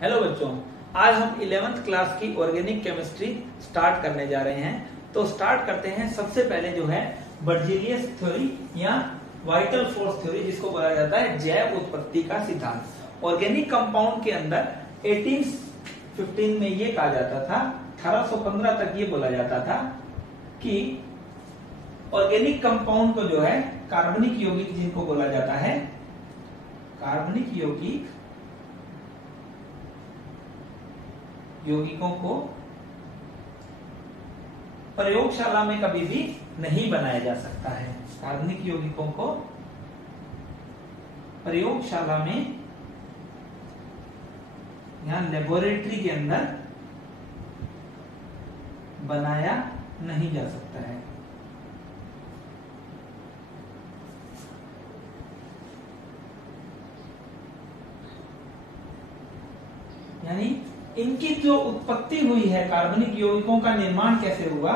Hello बच्चों, आज हम 11th क्लास की ऑर्गेनिक केमिस्ट्री स्टार्ट करने जा रहे हैं। तो स्टार्ट करते हैं। सबसे पहले जो है बर्जीलियस थ्योरी या वाइटल फोर्स थ्योरी, जिसको बोला जाता है जैव उत्पत्ति का सिद्धांत। ऑर्गेनिक कंपाउंड के अंदर 1815 में ये कहा जाता था, 1815 तक ये बोला जाता था कि ऑर्गेनिक कंपाउंड को जो है कार्बनिक यौगिक, जिनको बोला जाता है कार्बनिक यौगिकों को प्रयोगशाला में कभी भी नहीं बनाया जा सकता है। कार्बनिक यौगिकों को प्रयोगशाला में या लेबोरेटरी के अंदर बनाया नहीं जा सकता है। यानी इनकी जो उत्पत्ति हुई है, कार्बनिक यौगिकों का निर्माण कैसे हुआ,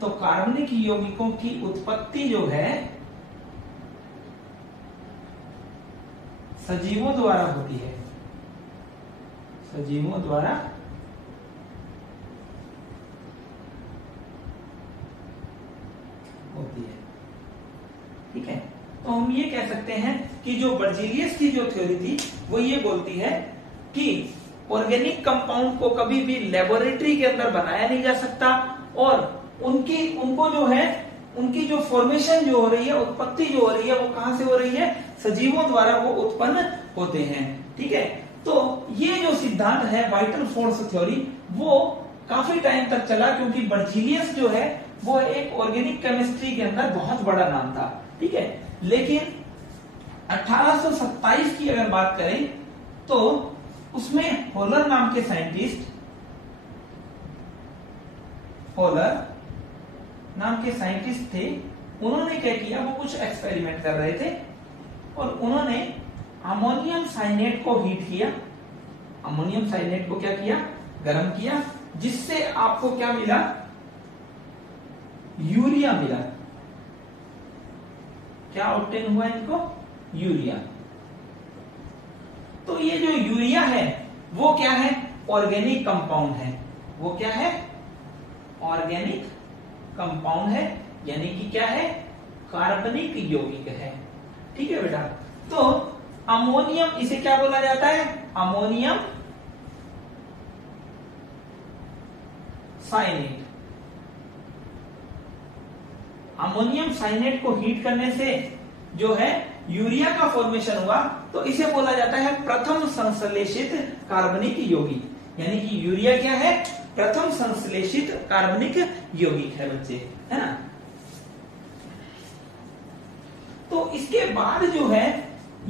तो कार्बनिक यौगिकों की उत्पत्ति जो है सजीवों द्वारा होती है। सजीवों द्वारा होती है। ठीक है, तो हम ये कह सकते हैं कि जो बर्जीलियस की जो थ्योरी थी वो ये बोलती है कि ऑर्गेनिक कंपाउंड को कभी भी लेबोरेटरी के अंदर बनाया नहीं जा सकता, और उनको जो है उनकी जो फॉर्मेशन जो हो रही है, उत्पत्ति जो हो रही है, वो कहां से हो रही है, सजीवों द्वारा वो उत्पन्न होते हैं। ठीक है, तो ये जो सिद्धांत है वाइटल फोर्स थ्योरी, वो काफी टाइम तक चला, क्योंकि बर्जीलियस जो है वो एक ऑर्गेनिक केमिस्ट्री के अंदर बहुत बड़ा नाम था। ठीक है, लेकिन 1827 की अगर बात करें तो उसमें होलर नाम के साइंटिस्ट, होलर नाम के साइंटिस्ट थे। उन्होंने क्या किया, वो कुछ एक्सपेरिमेंट कर रहे थे और उन्होंने अमोनियम साइनेट को हीट किया। अमोनियम साइनेट को क्या किया, गर्म किया, जिससे आपको क्या मिला, यूरिया मिला। क्या ऑब्टेन हुआ इनको, यूरिया। तो ये जो यूरिया है वो क्या है, ऑर्गेनिक कंपाउंड है। वो क्या है, ऑर्गेनिक कंपाउंड है, यानी कि क्या है, कार्बनिक यौगिक है। ठीक है बेटा, तो अमोनियम, इसे क्या बोला जाता है, अमोनियम साइनेट। अमोनियम साइनेट को हीट करने से जो है यूरिया का फॉर्मेशन हुआ, तो इसे बोला जाता है प्रथम संश्लेषित कार्बनिक यौगिक। यानी कि यूरिया क्या है, प्रथम संश्लेषित कार्बनिक यौगिक है बच्चे, है ना। तो इसके बाद जो है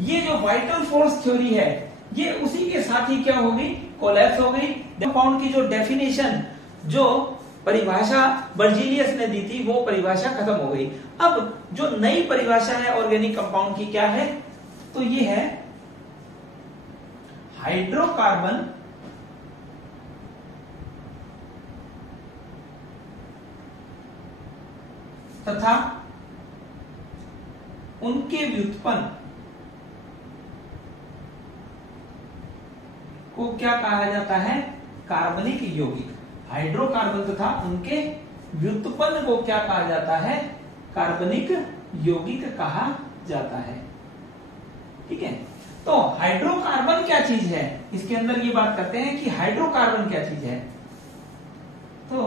ये जो वाइटल फोर्स थ्योरी है, ये उसी के साथ ही क्या हो गई, कोलैप्स हो गई। कंपाउंड की जो डेफिनेशन, जो परिभाषा बर्जीलियस ने दी थी, वो परिभाषा खत्म हो गई। अब जो नई परिभाषा है ऑर्गेनिक कंपाउंड की, क्या है, तो ये है हाइड्रोकार्बन तथा उनके व्युत्पन्न को क्या कहा जाता है, कार्बनिक यौगिक। हाइड्रोकार्बन तथा उनके व्युत्पन्न को क्या कहा जाता है, कार्बनिक यौगिक कहा जाता है। ठीक है, तो हाइड्रोकार्बन क्या चीज है, इसके अंदर ये बात करते हैं कि हाइड्रोकार्बन क्या चीज है। तो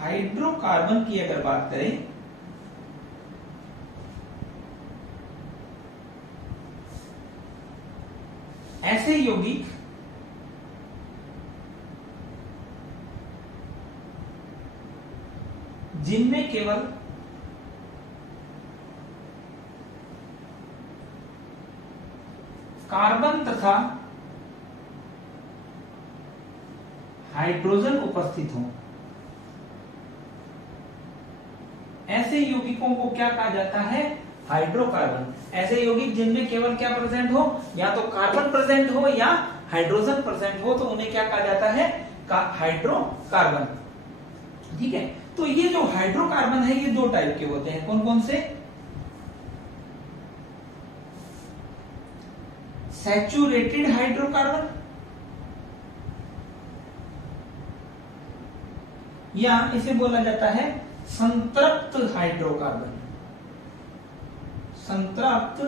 हाइड्रोकार्बन की अगर बात करें, ऐसे यौगिक जिनमें केवल कार्बन तथा हाइड्रोजन उपस्थित हो, ऐसे यौगिकों को क्या कहा जाता है, हाइड्रोकार्बन। ऐसे यौगिक जिनमें केवल क्या प्रेजेंट हो, या तो कार्बन प्रेजेंट हो या हाइड्रोजन प्रेजेंट हो, तो उन्हें क्या कहा जाता है, हाइड्रोकार्बन। ठीक है, तो ये जो हाइड्रोकार्बन है ये दो टाइप के होते हैं। कौन कौन से, सैचुरेटेड हाइड्रोकार्बन या इसे बोला जाता है संतृप्त हाइड्रोकार्बन। संतृप्त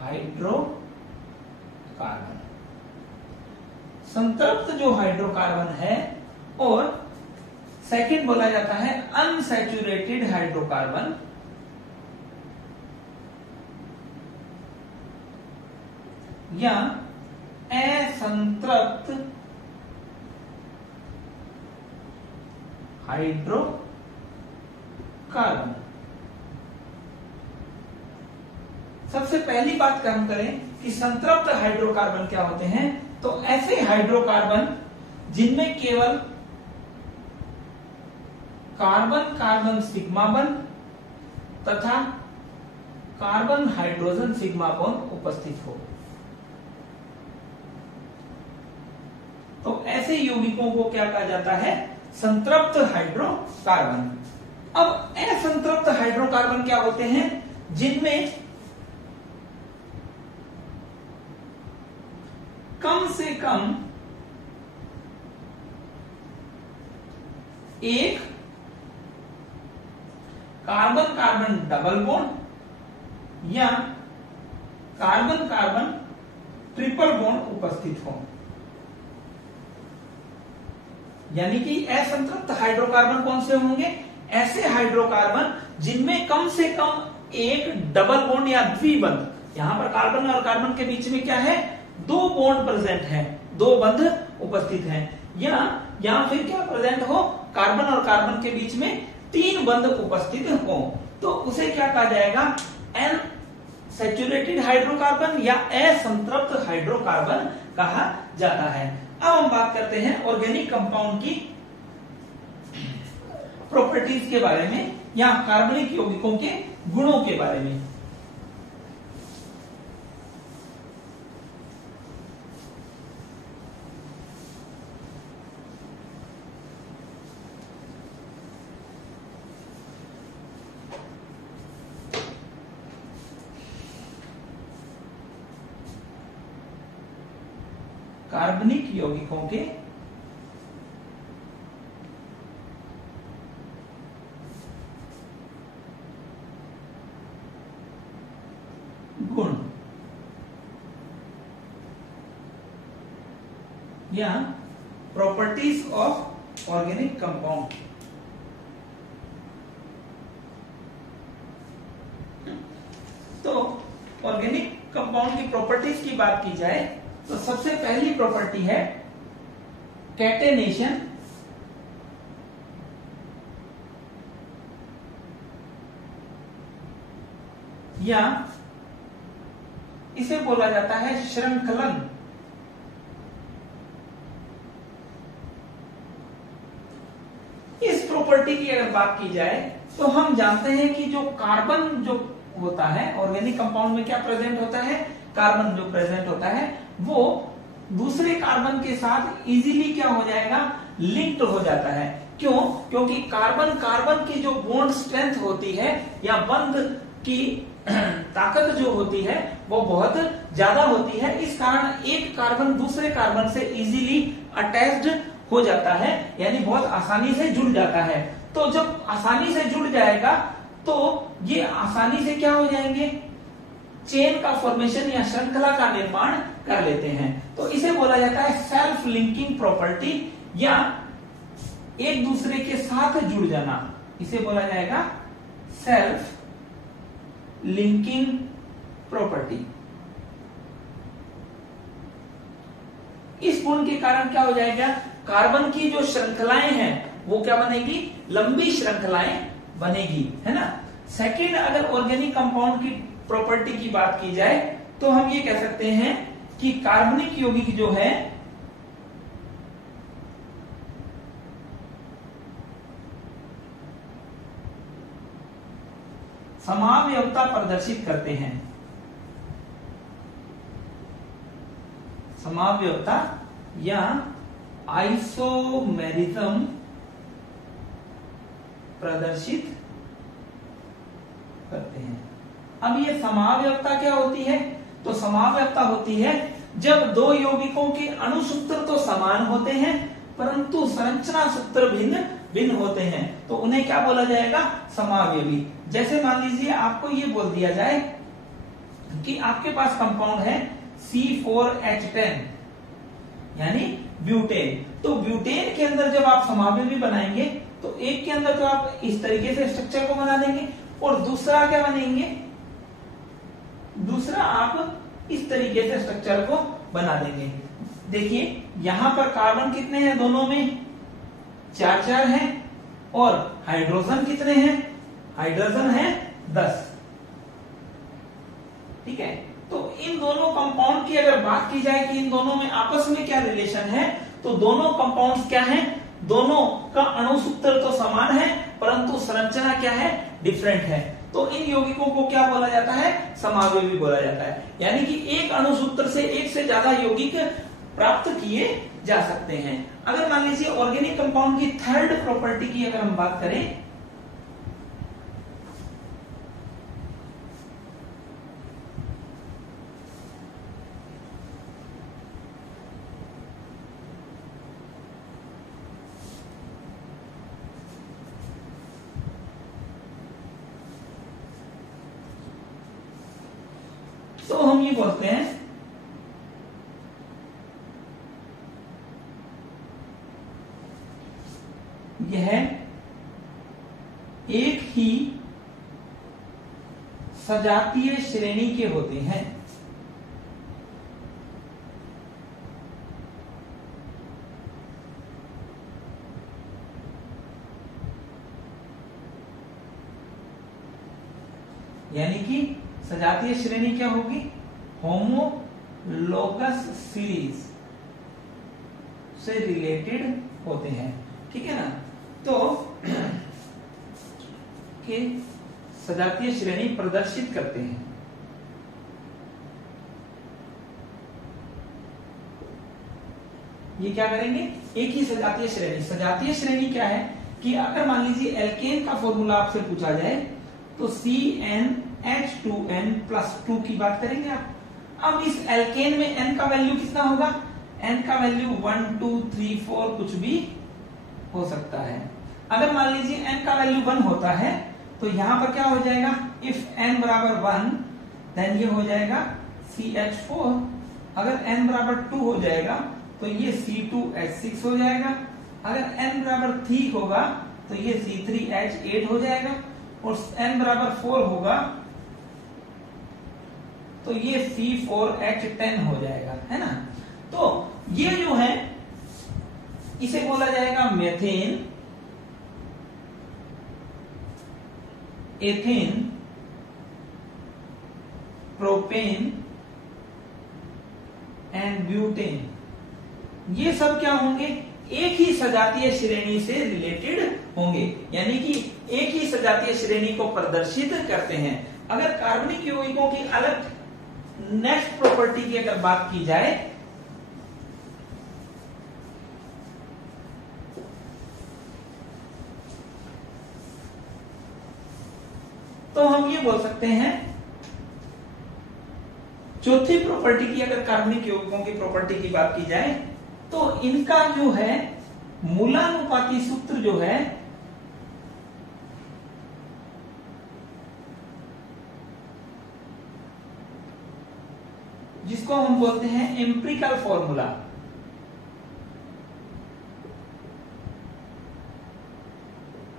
हाइड्रोकार्बन, संतृप्त जो हाइड्रोकार्बन है, और सेकंड बोला जाता है अनसैचुरेटेड हाइड्रोकार्बन, या असंतृप्त हाइड्रोकार्बन। सबसे पहली बात हम करें कि संतृप्त हाइड्रोकार्बन क्या होते हैं, तो ऐसे हाइड्रोकार्बन जिनमें केवल कार्बन कार्बन सिग्मा बॉन्ड तथा कार्बन हाइड्रोजन सिग्मा बॉन्ड उपस्थित हो, तो ऐसे यौगिकों को क्या कहा जाता है, संतृप्त हाइड्रोकार्बन। अब असंतृप्त हाइड्रोकार्बन क्या होते हैं, जिनमें कम से कम एक कार्बन कार्बन डबल बॉन्ड या कार्बन कार्बन ट्रिपल बॉन्ड उपस्थित हो। यानी कि असंतृप्त हाइड्रोकार्बन कौन से होंगे, ऐसे हाइड्रोकार्बन जिनमें कम से कम एक डबल बॉन्ड या द्विबंध, यहां पर कार्बन और कार्बन के बीच में क्या है, दो बॉन्ड प्रेजेंट है, दो बंध उपस्थित हैं, या फिर क्या प्रेजेंट हो, कार्बन और कार्बन के बीच में तीन बंध उपस्थित हो, तो उसे क्या कहा जाएगा, अनसैचुरेटेड हाइड्रोकार्बन या असंतृप्त हाइड्रोकार्बन कहा जाता है। अब हम बात करते हैं ऑर्गेनिक कंपाउंड की प्रॉपर्टीज के बारे में या कार्बनिक यौगिकों के गुणों के बारे में। कार्बनिक यौगिकों के गुण या प्रॉपर्टीज ऑफ ऑर्गेनिक कंपाउंड। तो ऑर्गेनिक कंपाउंड की प्रॉपर्टीज की बात की जाए तो सबसे पहली प्रॉपर्टी है कैटेनेशन, या इसे बोला जाता है श्रृंखलन। इस प्रॉपर्टी की अगर बात की जाए तो हम जानते हैं कि जो कार्बन जो होता है ऑर्गेनिक कंपाउंड में क्या प्रेजेंट होता है, कार्बन जो प्रेजेंट होता है वो दूसरे कार्बन के साथ इजीली क्या हो जाएगा, लिंक्ड हो जाता है। क्यों? क्योंकि कार्बन कार्बन की जो बॉन्ड स्ट्रेंथ होती है या बंध की ताकत जो होती है वो बहुत ज्यादा होती है, इस कारण एक कार्बन दूसरे कार्बन से इजीली अटैच्ड हो जाता है, यानी बहुत आसानी से जुड़ जाता है। तो जब आसानी से जुड़ जाएगा तो ये आसानी से क्या हो जाएंगे, चेन का फॉर्मेशन या श्रृंखला का निर्माण कर लेते हैं। तो इसे बोला जाता है सेल्फ लिंकिंग प्रॉपर्टी या एक दूसरे के साथ जुड़ जाना, इसे बोला जाएगा सेल्फ लिंकिंग प्रॉपर्टी। इस गुण के कारण क्या हो जाएगा, कार्बन की जो श्रृंखलाएं हैं वो क्या बनेगी, लंबी श्रृंखलाएं बनेगी, है ना। सेकंड, अगर ऑर्गेनिक कंपाउंड की प्रॉपर्टी की बात की जाए तो हम ये कह सकते हैं कि कार्बनिक यौगिक जो है समावयवता प्रदर्शित करते हैं। समावयवता या आइसोमेरिज्म प्रदर्शित करते हैं। अब ये समावयवता क्या होती है, तो समावयवता होती है जब दो यौगिकों के अणु सूत्र तो समान होते हैं परंतु संरचना सूत्र भिन्न भिन्न होते हैं, तो उन्हें क्या बोला जाएगा? समावयवी। जैसे मान लीजिए आपको ये बोल दिया जाए कि आपके पास कंपाउंड है C4H10 यानी ब्यूटेन, तो ब्यूटेन के अंदर जब आप समावयवी बनाएंगे तो एक के अंदर तो आप इस तरीके से स्ट्रक्चर को बना देंगे और दूसरा क्या बनेंगे, दूसरा आप इस तरीके से स्ट्रक्चर को बना देंगे। देखिए यहां पर कार्बन कितने हैं दोनों में? 4 हैं और हाइड्रोजन कितने हैं? हाइड्रोजन है 10। ठीक है, तो इन दोनों कंपाउंड की अगर बात की जाए कि इन दोनों में आपस में क्या रिलेशन है, तो दोनों कंपाउंड्स क्या हैं? दोनों का अणु सूत्र तो समान है परंतु संरचना क्या है? डिफरेंट है। तो इन यौगिकों को क्या बोला जाता है? समावयवी बोला जाता है। यानी कि एक अणु सूत्र से एक से ज्यादा यौगिक प्राप्त किए जा सकते हैं। अगर मान लीजिए ऑर्गेनिक कंपाउंड की थर्ड प्रॉपर्टी की अगर हम बात करें, तो हम ये बोलते हैं यह एक ही सजातीय श्रेणी के होते हैं। यानी कि सजातीय श्रेणी क्या होगी? होमोलोगस सीरीज से रिलेटेड होते हैं। ठीक है ना, तो के सजातीय श्रेणी प्रदर्शित करते हैं। ये क्या करेंगे? एक ही सजातीय श्रेणी। सजातीय श्रेणी क्या है कि अगर मान लीजिए एल्केन का फॉर्मूला आपसे पूछा जाए तो CnH2n+2 की बात करेंगे आप। अब इस एल्केन में n का वैल्यू कितना होगा? n का वैल्यू 1 2 3 4 कुछ भी हो सकता है। अगर मान लीजिए n का वैल्यू 1 होता है तो यहां पर क्या हो जाएगा? इफ n बराबर 1 देन ये हो जाएगा CH4। अगर n बराबर 2 हो जाएगा तो ये C2H6 हो जाएगा। अगर n बराबर 3 होगा तो ये C3H8 हो जाएगा और n बराबर 4 होगा तो ये C4H10 हो जाएगा, है ना। तो ये जो है इसे बोला जाएगा methane, ethane, propane and butane. ये सब क्या होंगे? एक ही सजातीय श्रेणी से रिलेटेड होंगे, यानी कि एक ही सजातीय श्रेणी को प्रदर्शित करते हैं। अगर कार्बनिक यौगिकों की अलग नेक्स्ट प्रॉपर्टी की अगर बात की जाए तो हम ये बोल सकते हैं, चौथी प्रॉपर्टी की अगर कार्बनिक यौगिकों की प्रॉपर्टी की बात की जाए तो इनका जो है मूलानुपाती सूत्र जो है जिसको हम बोलते हैं एम्पिरिकल फॉर्मूला,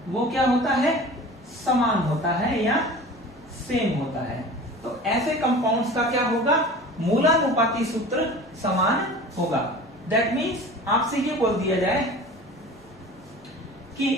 वो क्या होता है? समान होता है या सेम होता है। तो ऐसे कंपाउंड्स का क्या होगा? मूलानुपाती सूत्र समान होगा। दैट मीन्स आपसे ये बोल दिया जाए कि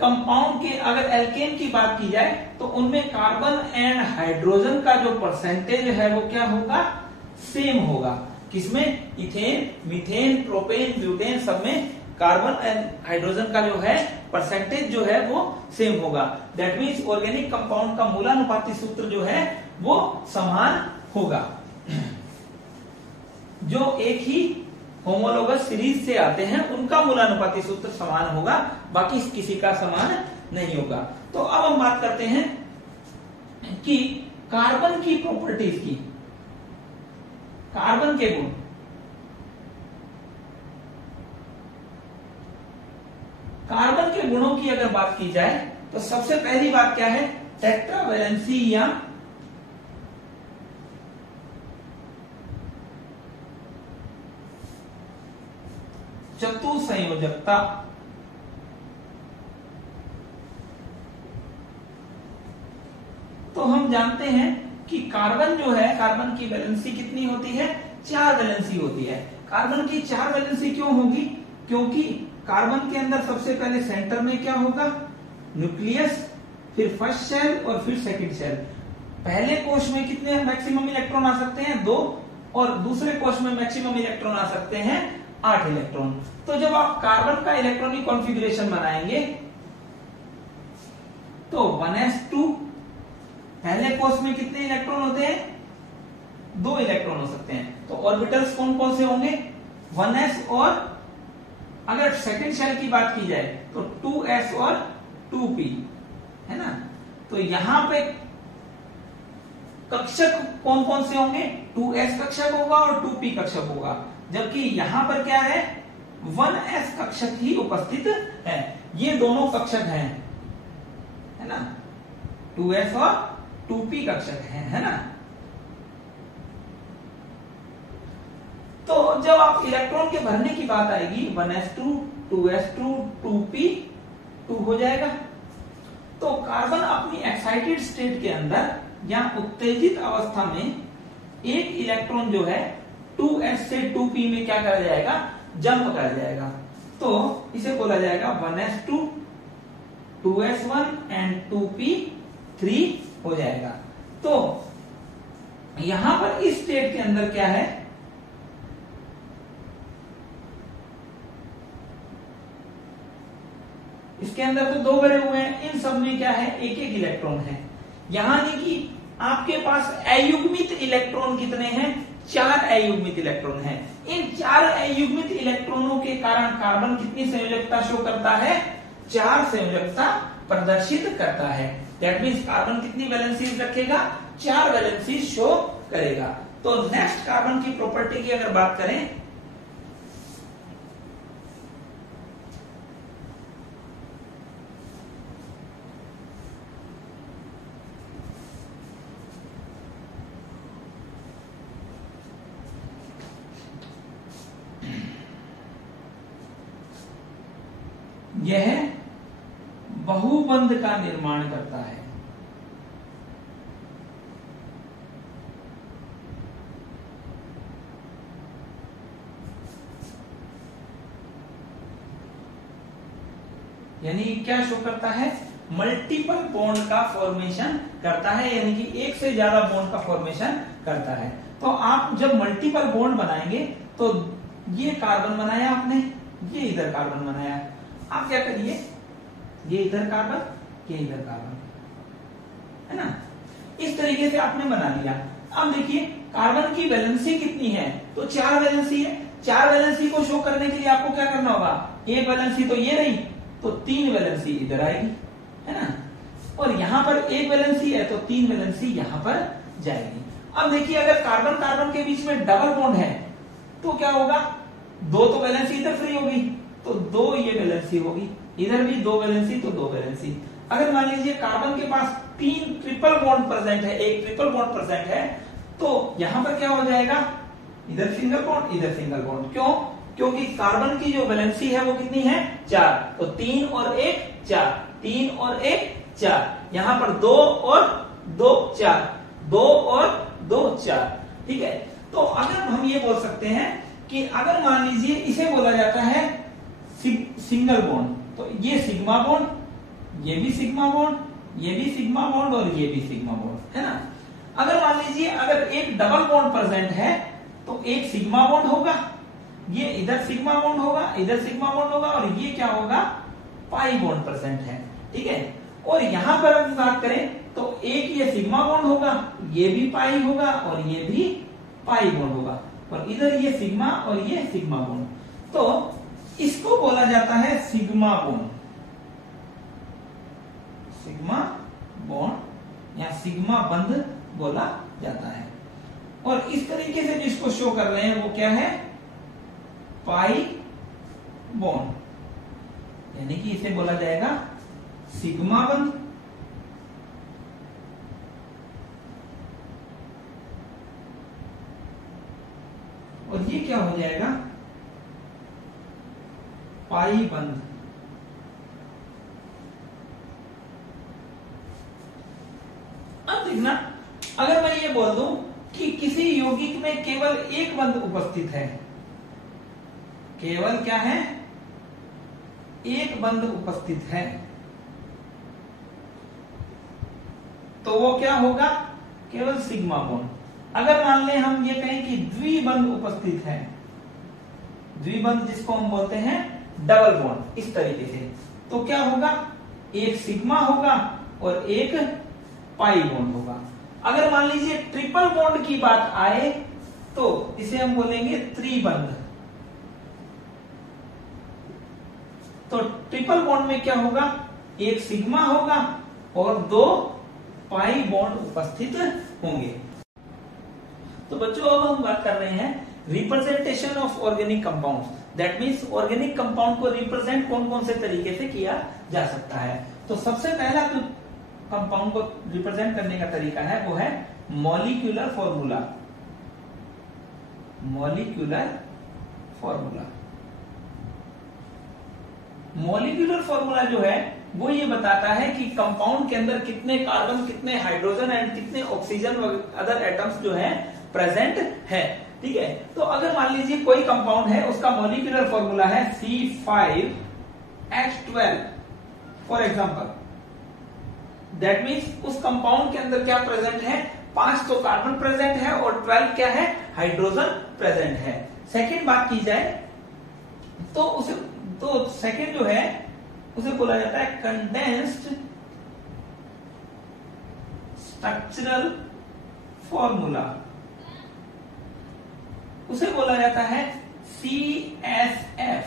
कंपाउंड के अगर एल्केन की बात की जाए तो उनमें कार्बन एंड हाइड्रोजन का जो परसेंटेज है वो क्या होगा? सेम होगा। किसमें? इथेन, मीथेन, प्रोपेन, ब्यूटेन सब में कार्बन एंड हाइड्रोजन का जो है परसेंटेज जो है वो सेम होगा। दैट मीन्स ऑर्गेनिक कंपाउंड का मूलानुपाती सूत्र जो है वो समान होगा। जो एक ही होमोलोगस सीरीज से आते हैं उनका मूलानुपाती सूत्र समान होगा, बाकी किसी का समान नहीं होगा। तो अब हम बात करते हैं कि कार्बन की प्रॉपर्टीज की, कार्बन के गुण। के गुणों की अगर बात की जाए तो सबसे पहली बात क्या है, टेट्रावैलेंसी या चतुसंयोजकता। तो हम जानते हैं कि कार्बन जो है, कार्बन की वैलेंसी कितनी होती है, 4 वैलेंसी होती है। कार्बन की 4 वैलेंसी क्यों होगी, क्योंकि कार्बन के अंदर सबसे पहले सेंटर में क्या होगा, न्यूक्लियस, फिर फर्स्ट शेल और फिर सेकंड शेल। पहले कोश में कितने मैक्सिमम इलेक्ट्रॉन आ सकते हैं, 2, और दूसरे कोश में मैक्सिमम इलेक्ट्रॉन आ सकते हैं 8 इलेक्ट्रॉन। तो जब आप कार्बन का इलेक्ट्रॉनिक कॉन्फ़िगरेशन बनाएंगे तो 1s2, पहले कोश में कितने इलेक्ट्रॉन होते हैं, 2 इलेक्ट्रॉन हो सकते हैं। तो ऑर्बिटल्स कौन कौन से होंगे, 1s, और अगर सेकंड शेल की बात की जाए तो 2s और 2p, है ना। तो यहां पे कक्षक कौन कौन से होंगे, 2s कक्षक होगा और 2p कक्षक होगा, जबकि यहां पर क्या है, 1s कक्षक ही उपस्थित है। ये दोनों कक्षक हैं, है ना, 2s और 2p कक्षक है ना। तो जब आप इलेक्ट्रॉन के भरने की बात आएगी, 1s2, 2s2, 2p2 हो जाएगा। तो कार्बन अपनी एक्साइटेड स्टेट के अंदर या उत्तेजित अवस्था में एक इलेक्ट्रॉन जो है 2s से 2p में क्या कर जाएगा, जंप कर जाएगा। तो इसे बोला जाएगा 1s2, 2s1 एंड 2p3 हो जाएगा। तो यहां पर इस स्टेट के अंदर क्या है, इसके अंदर तो 2 भरे हुए हैं, इन सब में क्या है, एक एक इलेक्ट्रॉन है। यहां देखिए आपके पास अयुग्मित इलेक्ट्रॉन कितने हैं, 4 अयुग्मित इलेक्ट्रॉन हैं। इन 4 अयुग्मित इलेक्ट्रॉनों के कारण कार्बन कितनी संयोजकता शो करता है, 4 संयोजकता प्रदर्शित करता है। दैट मीन्स कार्बन कितनी वैलेंसीज रखेगा, 4 वैलेंसीज शो करेगा। तो नेक्स्ट कार्बन की प्रॉपर्टी की अगर बात करें, यह बहुबंध का निर्माण करता है। यानी क्या शो करता है, मल्टीपल बॉन्ड का फॉर्मेशन करता है, यानी कि एक से ज्यादा बॉन्ड का फॉर्मेशन करता है। तो आप जब मल्टीपल बॉन्ड बनाएंगे तो ये कार्बन बनाया आपने, ये इधर कार्बन बनाया, आप क्या करिए, ये इधर कार्बन, ये इधर कार्बन, है ना, इस तरीके से आपने बना लिया। अब देखिए कार्बन की वैलेंसी कितनी है, तो 4 वैलेंसी है। 4 वैलेंसी को शो करने के लिए आपको क्या करना होगा, एक वैलेंसी तो ये रही, तो 3 वैलेंसी इधर आएगी, है ना, और यहां पर एक वैलेंसी है तो 3 वैलेंसी यहां पर जाएगी। अब देखिए अगर कार्बन कार्बन के बीच में डबल बॉन्ड है तो क्या होगा, 2 तो वैलेंसी इधर फ्री होगी, तो 2 ये वैलेंसी होगी, इधर भी 2 वैलेंसी तो 2 वैलेंसी। अगर मान लीजिए कार्बन के पास 3 ट्रिपल बॉन्ड प्रेजेंट है, एक ट्रिपल बॉन्ड प्रेजेंट है, तो यहां पर क्या हो जाएगा, इधर सिंगल बॉन्ड, इधर सिंगल बॉन्ड। क्यों, क्योंकि कार्बन की जो वैलेंसी है वो कितनी है, 4, तो 3 और 1 4, 3 और 1 4, यहां पर 2 और 2 4, 2 और 2 4, ठीक है। तो अगर हम ये बोल सकते हैं कि अगर मान लीजिए इसे बोला जाता है सिंगल बॉन्ड, तो ये सिग्मा बॉन्ड, ये भी सिग्मा बॉन्ड, ये भी सिग्मा बॉन्ड और ये भी सिग्मा बॉन्ड, है ना। अगर मान लीजिए अगर एक डबल बॉन्ड प्रेजेंट है तो एक सिग्मा बॉन्ड होगा, ये इधर सिग्मा बॉन्ड होगा, इधर सिग्मा बॉन्ड होगा, और ये क्या होगा, पाई बॉन्ड प्रेजेंट है, ठीक है। और यहां पर हम बात करें तो एक ये सिग्मा बॉन्ड होगा, ये भी पाई होगा और ये भी पाई बॉन्ड होगा, और इधर ये सिग्मा और ये सिग्मा बॉन्ड। तो इसको बोला जाता है सिग्मा बॉन्ड, सिग्मा बॉन्ड या सिग्मा बंध बोला जाता है। और इस तरीके से जिसको शो कर रहे हैं वो क्या है, पाई बॉन्ड। यानी कि इसे बोला जाएगा सिग्मा बंध। और ये क्या हो जाएगा, पाई बंध। अब देखना, अगर मैं ये बोल दूं कि किसी यौगिक में केवल एक बंध उपस्थित है, केवल क्या है, एक बंध उपस्थित है, तो वो क्या होगा, केवल सिग्मा बॉन्ड। अगर मान लें हम ये कहें कि द्विबंध उपस्थित है, द्विबंध जिसको हम बोलते हैं डबल बॉन्ड, इस तरीके से, तो क्या होगा, एक सिग्मा होगा और एक पाई बॉन्ड होगा। अगर मान लीजिए ट्रिपल बॉन्ड की बात आए तो इसे हम बोलेंगे त्रिबंध। तो ट्रिपल बॉन्ड में क्या होगा, एक सिग्मा होगा और दो पाई बॉन्ड उपस्थित होंगे। तो बच्चों अब हम बात कर रहे हैं representation of organic compounds. That means organic compound को रिप्रेजेंट कौन कौन से तरीके से किया जा सकता है। तो सबसे पहला जो कंपाउंड को रिप्रेजेंट करने का तरीका है वो है molecular formula. Molecular formula, molecular formula जो है वो ये बताता है कि कंपाउंड के अंदर कितने कार्बन, कितने हाइड्रोजन एंड कितने ऑक्सीजन अदर एटम्स जो है प्रेजेंट है। ठीक है, तो अगर मान लीजिए कोई कंपाउंड है, उसका मॉलिक्यूलर फॉर्मूला है C5H12 for example, that means उस कंपाउंड के अंदर क्या प्रेजेंट है, 5 तो कार्बन प्रेजेंट है और 12 क्या है, हाइड्रोजन प्रेजेंट है। सेकेंड बात की जाए तो उसे, तो सेकेंड जो है उसे बोला जाता है कंडेंस्ड स्ट्रक्चरल फॉर्मूला, उसे बोला जाता है CSF।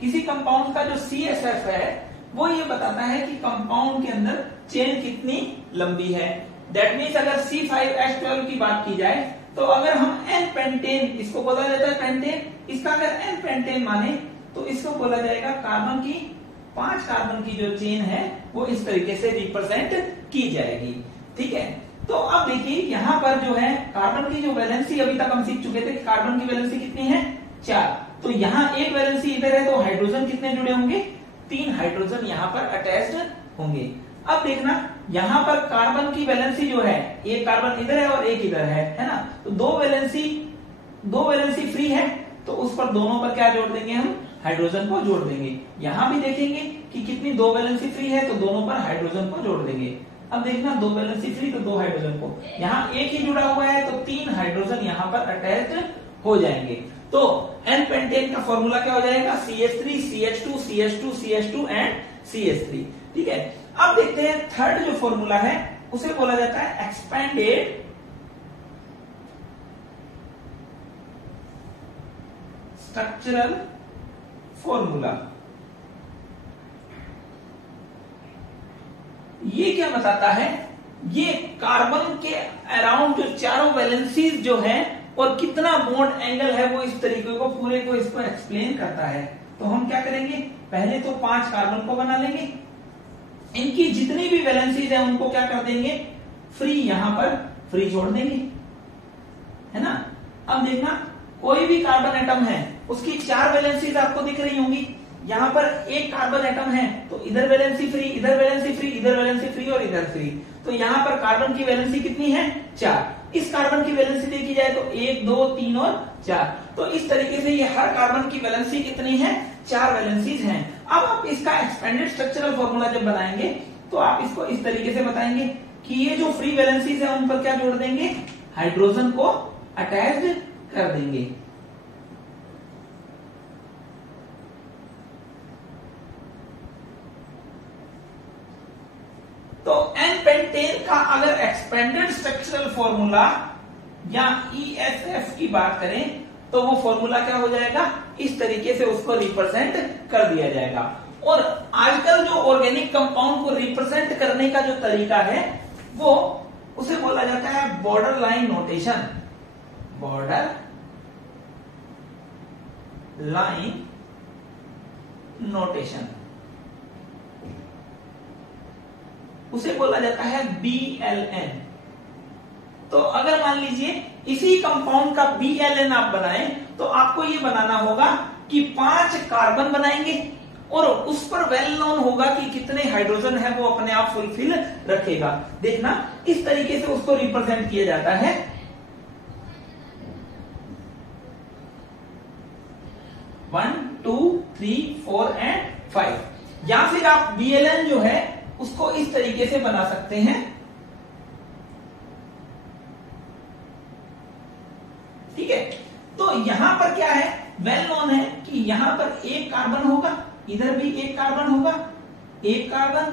किसी कंपाउंड का जो CSF है वो ये बताता है कि कंपाउंड के अंदर चेन कितनी लंबी है। दैट मीन्स अगर C5H12 की बात की जाए तो अगर हम N पेंटेन, इसको बोला जाता है पेंटेन, इसका अगर N पेंटेन माने तो इसको बोला जाएगा कार्बन की, 5 कार्बन की जो चेन है वो इस तरीके से रिप्रेजेंट की जाएगी। ठीक है, तो अब देखिए यहां पर जो है कार्बन की जो वैलेंसी, अभी तक हम सीख चुके थे कि कार्बन की वैलेंसी कितनी है, 4। तो यहाँ एक वैलेंसी इधर है तो हाइड्रोजन कितने जुड़े होंगे, 3 हाइड्रोजन यहाँ पर अटैच्ड होंगे। अब देखना यहाँ पर कार्बन की वैलेंसी जो है, एक कार्बन इधर है और एक इधर है ना, तो दो वैलेंसी फ्री है, तो उस पर दोनों पर क्या जोड़ देंगे हम, हाइड्रोजन को जोड़ देंगे। यहां भी देखेंगे कि कितनी, 2 वैलेंसी फ्री है तो दोनों पर हाइड्रोजन को जोड़ देंगे। अब देखना 2 वैलेंसी फ्री तो 2 हाइड्रोजन को, यहाँ एक ही जुड़ा हुआ है तो 3 हाइड्रोजन यहाँ पर अटैच्ड हो जाएंगे। तो N पेंटेन का फॉर्मूला क्या हो जाएगा, CH3 CH2 CH2 CH2 and CH3। ठीक है, अब देखते हैं थर्ड जो फॉर्मूला है उसे बोला जाता है एक्सपेंडेड स्ट्रक्चरल फॉर्मूला। ये क्या बताता है, ये कार्बन के अराउंड जो चारों वैलेंसीज जो है और कितना बॉन्ड एंगल है वो इस तरीके को पूरे को इसको एक्सप्लेन करता है। तो हम क्या करेंगे, पहले तो 5 कार्बन को बना लेंगे, इनकी जितनी भी वैलेंसीज है उनको क्या कर देंगे, फ्री, यहां पर फ्री छोड़ देंगे, है ना। अब देखना कोई भी कार्बन एटम है उसकी 4 वैलेंसीज आपको दिख रही होंगी। यहां पर एक कार्बन एटम है तो इधर वैलेंसी फ्री, इधर वैलेंसी फ्री, इधर वैलेंसी फ्री और इधर फ्री, तो यहां पर कार्बन की वैलेंसी कितनी है, 4। इस कार्बन की वैलेंसी देखी जाए तो 1 2 3 और 4, तो इस तरीके से ये हर कार्बन की वैलेंसी कितनी है, 4 वैलेंसीज हैं। अब आप इसका एक्सपेंडेड स्ट्रक्चरल फॉर्मूला जब बनाएंगे तो आप इसको इस तरीके से बताएंगे कि ये जो फ्री वैलेंसीज है उन पर क्या जोड़ देंगे, हाइड्रोजन को अटैच कर देंगे। तो एन पेंटेन का अगर एक्सपेंडेड स्ट्रक्चरल फॉर्मूला या ESF की बात करें तो वो फॉर्मूला क्या हो जाएगा, इस तरीके से उसको रिप्रेजेंट कर दिया जाएगा। और आजकल जो ऑर्गेनिक कंपाउंड को रिप्रेजेंट करने का जो तरीका है वो उसे बोला जाता है border line notation. Border line notation, उसे बोला जाता है BLN। तो अगर मान लीजिए इसी कंपाउंड का BLN आप बनाएं तो आपको ये बनाना होगा कि 5 कार्बन बनाएंगे और उस पर वेल नोन होगा कि कितने हाइड्रोजन है वो अपने आप फुलफिल रखेगा। देखना इस तरीके से उसको रिप्रेजेंट किया जाता है। 1 2 3 4 एंड 5, या फिर आप BLN जो है उसको इस तरीके से बना सकते हैं। ठीक है, तो यहां पर क्या है, वेल नोन है कि यहां पर एक कार्बन होगा, इधर भी एक कार्बन होगा, एक कार्बन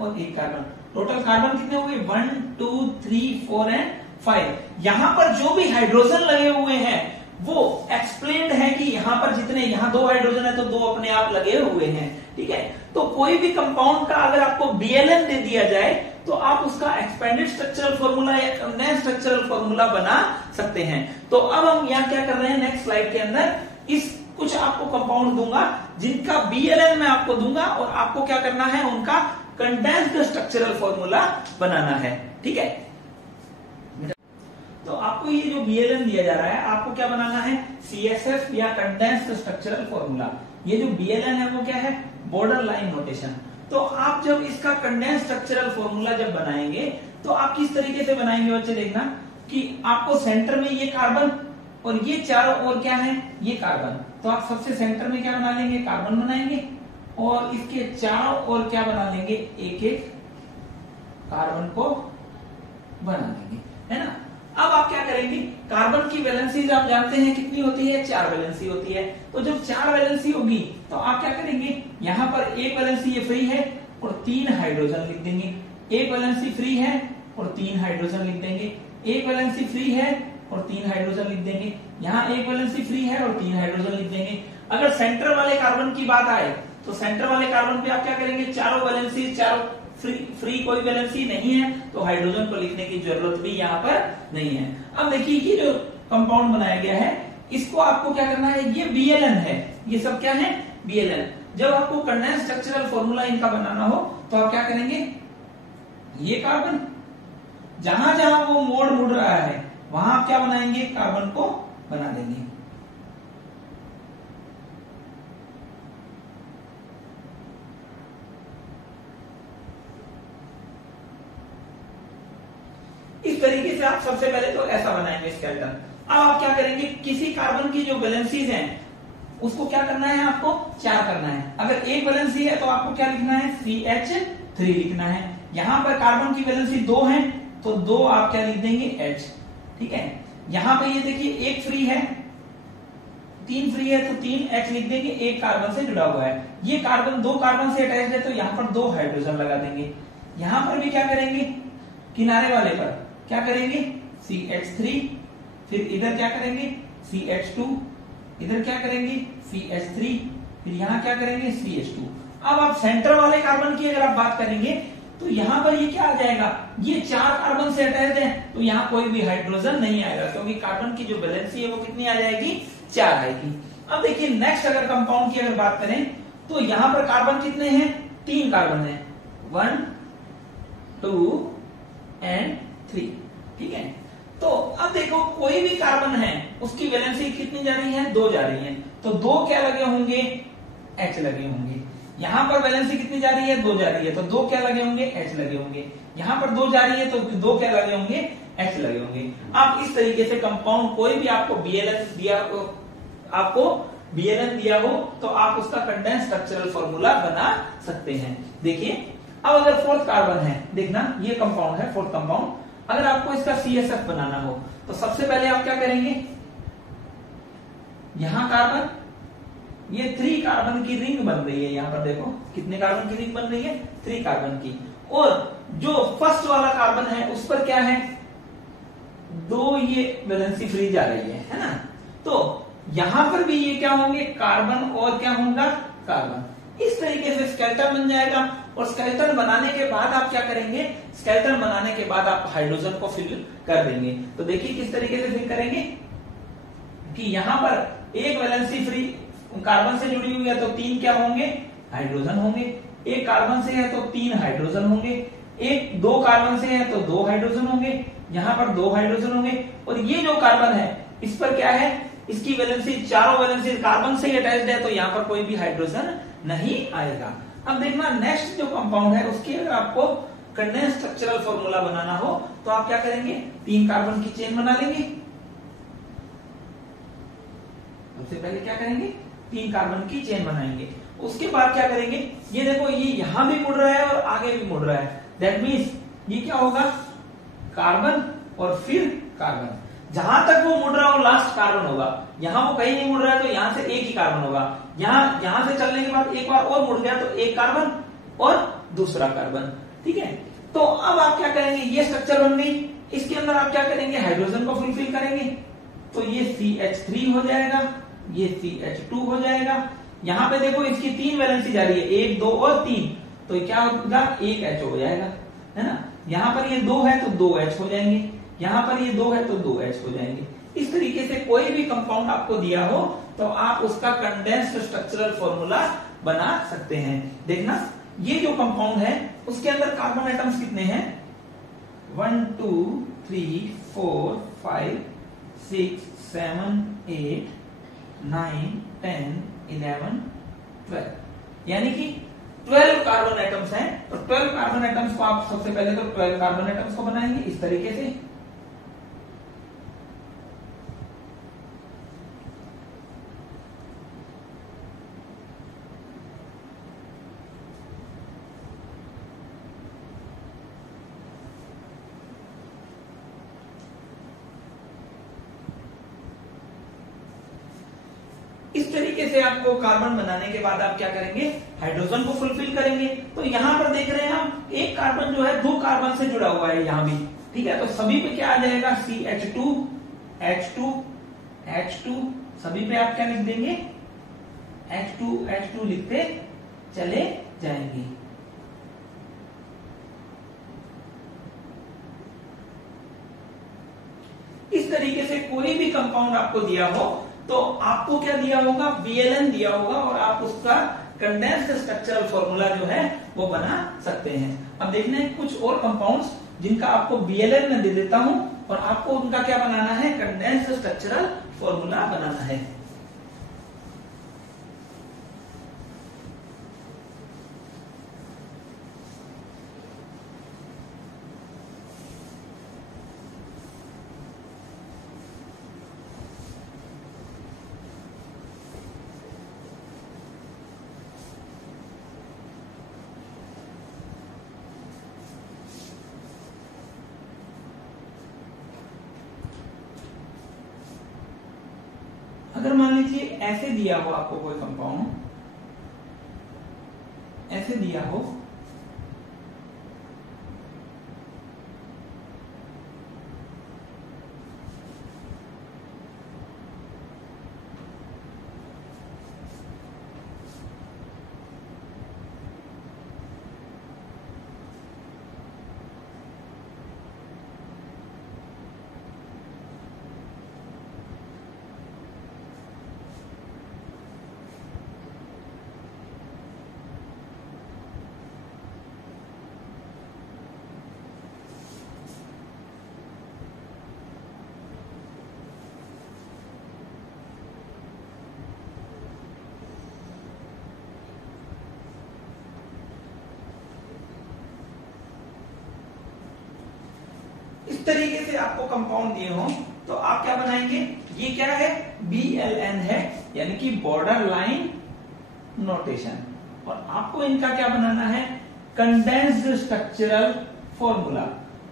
और एक कार्बन, टोटल कार्बन कितने हुए 1 2 3 4 एंड 5। यहां पर जो भी हाइड्रोजन लगे हुए हैं वो एक्सप्लेन्ड है कि यहां पर जितने, यहां 2 हाइड्रोजन है तो 2 अपने आप लगे हुए हैं। ठीक है, तो कोई भी कंपाउंड का अगर आपको BLN दे दिया जाए तो आप उसका एक्सपेंडेड स्ट्रक्चरल फॉर्मूला या कंडेंस्ड स्ट्रक्चरल फॉर्मूला बना सकते हैं। तो अब हम यहां क्या कर रहे हैं, नेक्स्ट स्लाइड के अंदर इस कुछ आपको कंपाउंड दूंगा जिनका BLN मैं आपको दूंगा और आपको क्या करना है, उनका कंडेंस्ड स्ट्रक्चरल फॉर्मूला बनाना है। ठीक है, तो आपको ये जो BLN दिया जा रहा है आपको क्या बनाना है, CSF या कंडेंस्ड स्ट्रक्चरल फॉर्मूला। ये जो BLN है वो क्या है, बॉर्डर लाइन नोटेशन। तो आप जब इसका कंडेंस्ड स्ट्रक्चरल फॉर्मूला जब बनाएंगे तो आप किस तरीके से बनाएंगे बच्चे, देखना कि आपको सेंटर में ये कार्बन और ये चारों ओर क्या है, ये कार्बन। तो आप सबसे सेंटर में क्या बना लेंगे, कार्बन बनाएंगे और इसके चारों ओर क्या बना लेंगे, एक एक कार्बन को बना लेंगे, है ना। अब आप क्या करेंगे, कार्बन की वैलेंसीज आप जानते हैं कितनी होती है, 4 वैलेंसी होती है। तो जब 4 वैलेंसी होगी तो आप क्या करेंगे, यहां पर एक वैलेंसी ये फ्री है और 3 हाइड्रोजन लिख देंगे, एक वैलेंसी फ्री है और 3 हाइड्रोजन लिख देंगे, एक वैलेंसी फ्री है और 3 हाइड्रोजन लिख देंगे, यहाँ एक वैलेंसी फ्री है और 3 हाइड्रोजन लिख देंगे। अगर सेंटर वाले कार्बन की बात आए तो सेंटर वाले कार्बन पे आप क्या करेंगे, चारों वैलेंसी, चारों फ्री कोई वैलेंसी नहीं है तो हाइड्रोजन को लिखने की जरूरत भी यहाँ पर नहीं है। अब देखिए ये जो कंपाउंड बनाया गया है इसको आपको क्या करना है, ये BLN है, ये सब क्या है, BLN। जब आपको कंडेंस्ड स्ट्रक्चरल फॉर्मूला इनका बनाना हो तो आप क्या करेंगे, ये कार्बन जहां जहां वो मोड़ मुड़ रहा है वहां आप क्या बनाएंगे, कार्बन को बना देंगे। इस तरीके से आप सबसे पहले तो ऐसा बनाएंगे स्केलेटन। अब आप क्या करेंगे, किसी कार्बन की जो वैलेंसीज हैं उसको क्या करना है, आपको 4 करना है। अगर एक वैलेंसी है तो आपको क्या लिखना है, CH3 लिखना है। यहां पर कार्बन की वैलेंसी 2 है तो 2 आप क्या लिख देंगे, H। ठीक है, यहां पे ये देखिए एक फ्री है, 3 फ्री है तो 3 H लिख देंगे, एक कार्बन से जुड़ा हुआ है। ये कार्बन 2 कार्बन से अटैच है तो यहां पर 2 हाइड्रोजन लगा देंगे। यहां पर भी क्या करेंगे, किनारे वाले पर क्या करेंगे, CH3, फिर इधर क्या करेंगे, CH2, इधर क्या करेंगे, CH3, फिर यहां क्या करेंगे, CH2। अब आप सेंटर वाले कार्बन की अगर आप बात करेंगे तो यहां पर ये क्या आ जाएगा, ये 4 कार्बन से अटैच है तो यहां कोई भी हाइड्रोजन नहीं आएगा क्योंकि कार्बन की जो वैलेंसी है वो कितनी आ जाएगी, 4 आएगी। अब देखिए नेक्स्ट अगर कंपाउंड की अगर बात करें तो यहां पर कार्बन कितने हैं, 3 कार्बन है, 1 2 एंड 3। ठीक है, तो अब देखो कोई भी कार्बन है उसकी वैलेंसी कितनी जा रही है, 2 जा रही है तो 2 क्या लगे होंगे, H लगे होंगे। यहां पर वैलेंसी कितनी जा रही है, 2 जा रही है तो 2 क्या लगे होंगे, H लगे होंगे। यहां पर 2 जा रही है तो 2 क्या लगे होंगे, H लगे होंगे। आप इस तरीके से कंपाउंड कोई भी आपको BLN दिया हो तो आप उसका कंडेंस्ड स्ट्रक्चरल फॉर्मूला बना सकते हैं। देखिए अब अगर 4th कार्बन है, देखना ये कंपाउंड है 4th कंपाउंड, अगर आपको इसका CSF बनाना हो तो सबसे पहले आप क्या करेंगे, यहां कार्बन, ये 3 कार्बन की रिंग बन रही है, यहां पर देखो कितने कार्बन की रिंग बन रही है, 3 कार्बन की। और जो फर्स्ट वाला कार्बन है उस पर क्या है, 2 ये वैलेंसी फ्री जा रही है ना। तो यहां पर भी ये क्या होंगे, कार्बन और क्या होगा, कार्बन। इस तरीके से स्केलेटन बन जाएगा। और स्केलेटन बनाने के बाद आप क्या करेंगे, स्केलेटन बनाने के बाद आप हाइड्रोजन को फिल कर देंगे। तो देखिए किस तरीके से फिल करेंगे कि यहां पर एक वैलेंसी फ्री कार्बन से जुड़ी हुई है तो 3 क्या होंगे, हाइड्रोजन होंगे। एक कार्बन से है तो 3 हाइड्रोजन होंगे। एक 2 कार्बन से है तो 2 हाइड्रोजन होंगे, यहाँ पर 2 हाइड्रोजन होंगे। और ये जो कार्बन है इस पर क्या है, इसकी वैलेंसी, चारों वैलेंसी कार्बन से अटैच्ड है, तो यहाँ पर कोई भी हाइड्रोजन नहीं आएगा। अब देखना नेक्स्ट जो कंपाउंड है उसकी अगर आपको कंडेंस स्ट्रक्चरल फॉर्मूला बनाना हो तो आप क्या करेंगे, 3 कार्बन की चेन बना लेंगे। सबसे पहले क्या करेंगे, 3 कार्बन की चेन बनाएंगे। उसके बाद क्या करेंगे, ये देखो ये यहां भी मुड़ रहा है और आगे भी मुड़ रहा है, दैट मीन्स ये क्या होगा, कार्बन और फिर कार्बन। जहां तक वो मुड़ रहा हो लास्ट कार्बन होगा, यहां वो कहीं नहीं मुड़ रहा है तो यहां से एक ही कार्बन होगा। यहां से चलने के बाद एक बार और मुड़ गया तो एक कार्बन और दूसरा कार्बन, ठीक है। तो अब आप क्या करेंगे, ये स्ट्रक्चर बन गई, इसके अंदर आप क्या करेंगे, हाइड्रोजन को फुलफिल करेंगे। तो ये CH3 हो जाएगा, ये CH2 हो जाएगा। यहां पे देखो इसकी 3 वैलेंसी जा रही है, 1 2 और 3, तो क्या होगा, 1 H हो जाएगा, है ना। यहां पर ये 2 है तो 2 H हो जाएंगे, यहां पर ये 2 है तो 2 H हो जाएंगे। इस तरीके से कोई भी कंपाउंड आपको दिया हो तो आप उसका कंडेंस्ड स्ट्रक्चरल फॉर्मूला बना सकते हैं। देखना ये जो कंपाउंड है उसके अंदर कार्बन एटम्स कितने हैं, 1 2 3 4 5 6 7 8 9 10 11 12, यानी कि 12 कार्बन एटम्स हैं। तो 12 कार्बन एटम्स को आप सबसे पहले तो 12 कार्बन एटम्स को बनाएंगे इस तरीके से। इस तरीके से आपको कार्बन बनाने के बाद आप क्या करेंगे, हाइड्रोजन को फुलफिल करेंगे। तो यहां पर देख रहे हैं हम एक कार्बन जो है 2 कार्बन से जुड़ा हुआ है यहां भी, ठीक है। तो सभी पे क्या आ जाएगा, CH2 H2 H2, सभी पे आप क्या लिख देंगे, H2 H2 लिखते चले जाएंगे। इस तरीके से कोई भी कंपाउंड आपको दिया हो तो आपको क्या दिया होगा, BLN दिया होगा और आप उसका कंडेंस्ड स्ट्रक्चरल फॉर्मूला जो है वो बना सकते हैं। अब देखना है कुछ और कंपाउंड्स जिनका आपको BLN में दे देता हूं और आपको उनका क्या बनाना है, कंडेंस्ड स्ट्रक्चरल फॉर्मूला बनाना है। अगर मान लीजिए ऐसे दिया हो आपको कोई कंपाउंड, ऐसे दिया हो, इस तरीके से आपको कंपाउंड दिए हो तो आप क्या बनाएंगे, ये क्या है, BLN है, यानी कि बॉर्डर लाइन नोटेशन। और आपको इनका क्या बनाना है, कंडेंस्ड स्ट्रक्चरल फॉर्मूला।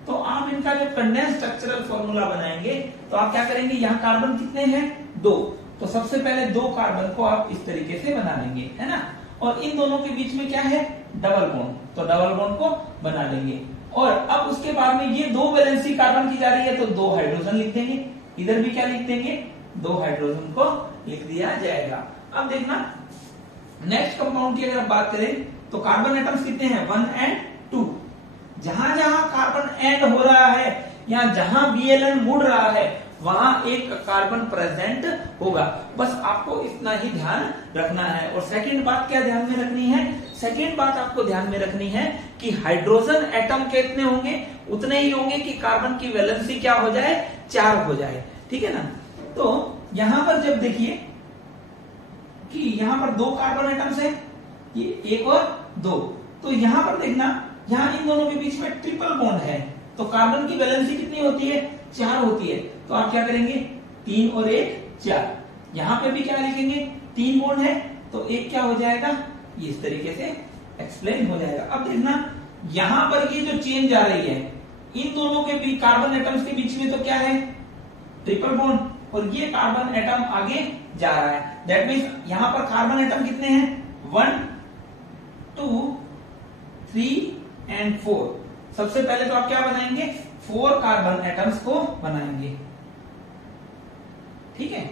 तो आप इनका जब कंडेंस्ड स्ट्रक्चरल फॉर्मूला बनाएंगे तो आप क्या करेंगे, यहाँ कार्बन कितने हैं, 2, तो सबसे पहले 2 कार्बन को आप इस तरीके से बना लेंगे, है ना। और इन दोनों के बीच में क्या है, डबल बॉन्ड, तो डबल बॉन्ड को बना लेंगे। और अब उसके बाद में ये 2 वैलेंसी कार्बन की जा रही है तो 2 हाइड्रोजन लिख देंगे, इधर भी क्या लिख देंगे, 2 हाइड्रोजन को लिख दिया जाएगा। अब देखना नेक्स्ट कंपाउंड की अगर आप बात करें तो कार्बन एटम्स कितने हैं, 1 और 2। जहां जहां कार्बन एंड हो रहा है या जहां BLN मुड़ रहा है वहां एक कार्बन प्रेजेंट होगा। बस आपको इतना ही ध्यान रखना है। और सेकंड बात क्या ध्यान में रखनी है, सेकंड बात आपको ध्यान में रखनी है कि हाइड्रोजन एटम कितने होंगे, उतने ही होंगे कि कार्बन की वैलेंसी क्या हो जाए, 4 हो जाए। ठीक है ना। तो यहां पर जब देखिए कि यहां पर 2 कार्बन एटम्स है, ये 1 और 2, तो यहां पर देखना, यहां इन दोनों के बीच में ट्रिपल बॉन्ड है, तो कार्बन की वैलेंसी कितनी होती है, 4 होती है। तो आप क्या करेंगे, 3 और 1 4। यहां पे भी क्या लिखेंगे, 3 बॉन्ड है तो 1 क्या हो जाएगा, ये इस तरीके से एक्सप्लेन हो जाएगा। अब देखना यहां पर ये जो चेन जा रही है, इन दोनों के बीच कार्बन एटम्स के बीच में तो क्या है, ट्रिपल बॉन्ड, और ये कार्बन एटम आगे जा रहा है। दैट मीन्स यहां पर कार्बन एटम कितने हैं, 1 2 3 एंड 4। सबसे पहले तो आप क्या बनाएंगे, 4 कार्बन एटम्स को बनाएंगे। ठीक है,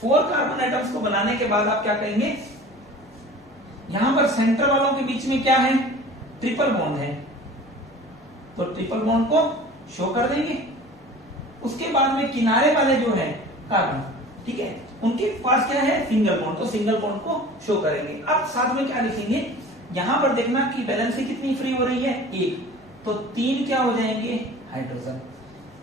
4 कार्बन एटम्स को बनाने के बाद आप क्या करेंगे, यहां पर सेंटर वालों के बीच में क्या है, ट्रिपल बॉन्ड है, तो ट्रिपल बॉन्ड को शो कर देंगे। उसके बाद में किनारे वाले जो है कार्बन, ठीक है, उनके पास क्या है, सिंगल बॉन्ड, तो सिंगल बॉन्ड को शो करेंगे। अब साथ में क्या लिखेंगे, यहां पर देखना कि वैलेंसी कितनी फ्री हो रही है, 1, तो 3 क्या हो जाएंगे, हाइड्रोजन।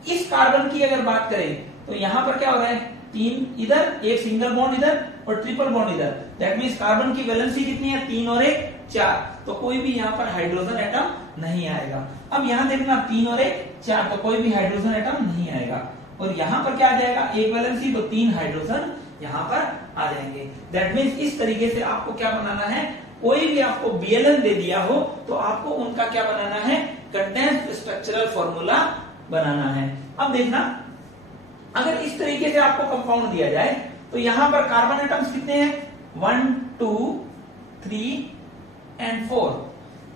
इस कार्बन की अगर बात करें तो यहां पर क्या हो रहा है, 3 इधर, एक सिंगल बॉन्ड इधर और ट्रिपल बॉन्ड इधर। दैट मीन्स कार्बन की वैलेंसी कितनी है, 3 और 1 4, तो कोई भी यहां पर हाइड्रोजन एटम नहीं आएगा। अब यहां देखना 3 और 1 4, तो कोई भी हाइड्रोजन एटम नहीं आएगा। और यहां पर क्या आ जाएगा, एक वैलेंसी, तो 3 हाइड्रोजन यहां पर आ जाएंगे। दैट मीन्स इस तरीके से आपको क्या बनाना है, कोई भी आपको BLN दे दिया हो तो आपको उनका क्या बनाना है, कंडेंस्ड स्ट्रक्चरल फॉर्मूला बनाना है। अब देखना, अगर इस तरीके से आपको कंपाउंड दिया जाए तो यहां पर कार्बन एटम्स कितने हैं, 1 2 3 एंड 4,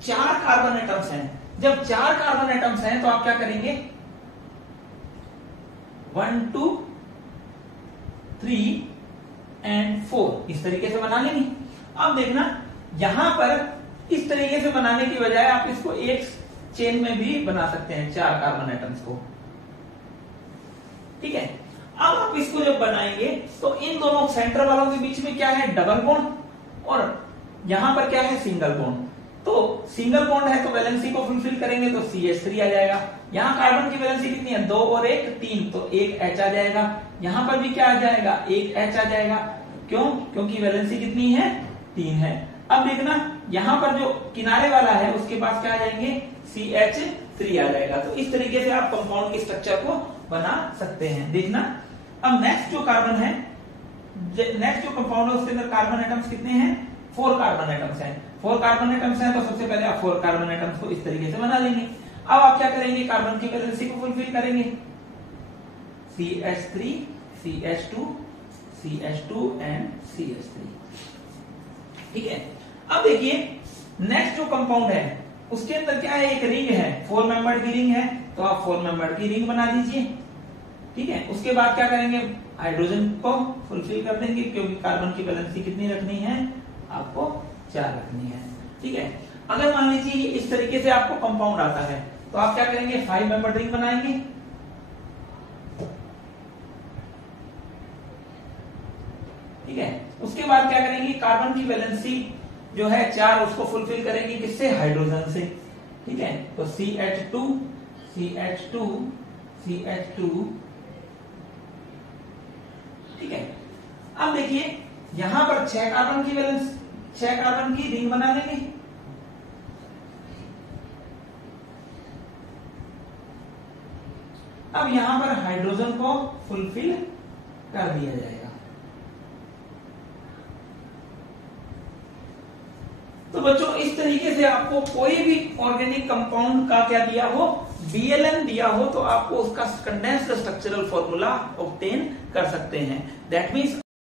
4 कार्बन एटम्स हैं। जब 4 कार्बन एटम्स हैं तो आप क्या करेंगे, 1 2 3 एंड 4 इस तरीके से बना लेंगे। अब देखना यहां पर इस तरीके से बनाने की बजाय आप इसको एक चेन में भी बना सकते हैं, 4 कार्बन एटम्स को। ठीक है, अब आप इसको जब बनाएंगे तो इन दोनों सेंटर वालों के बीच में क्या है, डबल बॉन्ड, और यहां पर क्या है, सिंगल बॉन्ड। तो सिंगल बॉन्ड है तो वैलेंसी को फुलफिल करेंगे तो CH3 आ जाएगा। यहां कार्बन की वैलेंसी कितनी है, 2 और 1 3, तो 1 H आ जाएगा। यहां पर भी क्या आ जाएगा, 1 H आ जाएगा। क्यों, क्योंकि वैलेंसी कितनी है, 3 है। अब देखना यहां पर जो किनारे वाला है उसके पास क्या आ जाएंगे, CH3 आ जाएगा। तो इस तरीके से आप कंपाउंड के स्ट्रक्चर को बना सकते हैं। देखना अब नेक्स्ट जो कार्बन है, नेक्स्ट जो कंपाउंड है उसके अंदर कार्बन एटम्स कितने हैं, 4 कार्बन एटम्स हैं। 4 कार्बन एटम्स हैं तो सबसे पहले आप 4 कार्बन एटम्स को इस तरीके से बना लेंगे। अब आप क्या करेंगे, कार्बन की वैलेंसी को फुलफिल करेंगे, CH3 CH2 CH2 and CH3। ठीक है, अब देखिए नेक्स्ट जो कंपाउंड है उसके अंदर क्या है, एक रिंग है, 4 मेंबर्ड की रिंग है, तो आप 4 मेंबर्ड की रिंग बना दीजिए। ठीक है, उसके बाद क्या करेंगे, हाइड्रोजन को फुलफिल कर देंगे, क्योंकि कार्बन की वैलेंसी कितनी रखनी है, आपको 4 रखनी है। ठीक है, अगर मान लीजिए इस तरीके से आपको कंपाउंड आता है तो आप क्या करेंगे, 5 मेंबर्ड रिंग बनाएंगे। ठीक है, उसके बाद क्या करेंगे, कार्बन की वैलेंसी जो है 4, उसको फुलफिल करेंगे किससे, हाइड्रोजन से। ठीक है, तो CH2 CH2 CH2। ठीक है, अब देखिए यहां पर 6 कार्बन की वैलेंस, 6 कार्बन की रिंग बना देंगे। अब यहां पर हाइड्रोजन को फुलफिल कर दिया जाएगा। तो बच्चों इस तरीके से आपको कोई भी ऑर्गेनिक कंपाउंड का क्या दिया हो, BLN दिया हो, तो आपको उसका कंडेंस्ड स्ट्रक्चरल फॉर्मूला ऑब्टेन कर सकते हैं। That means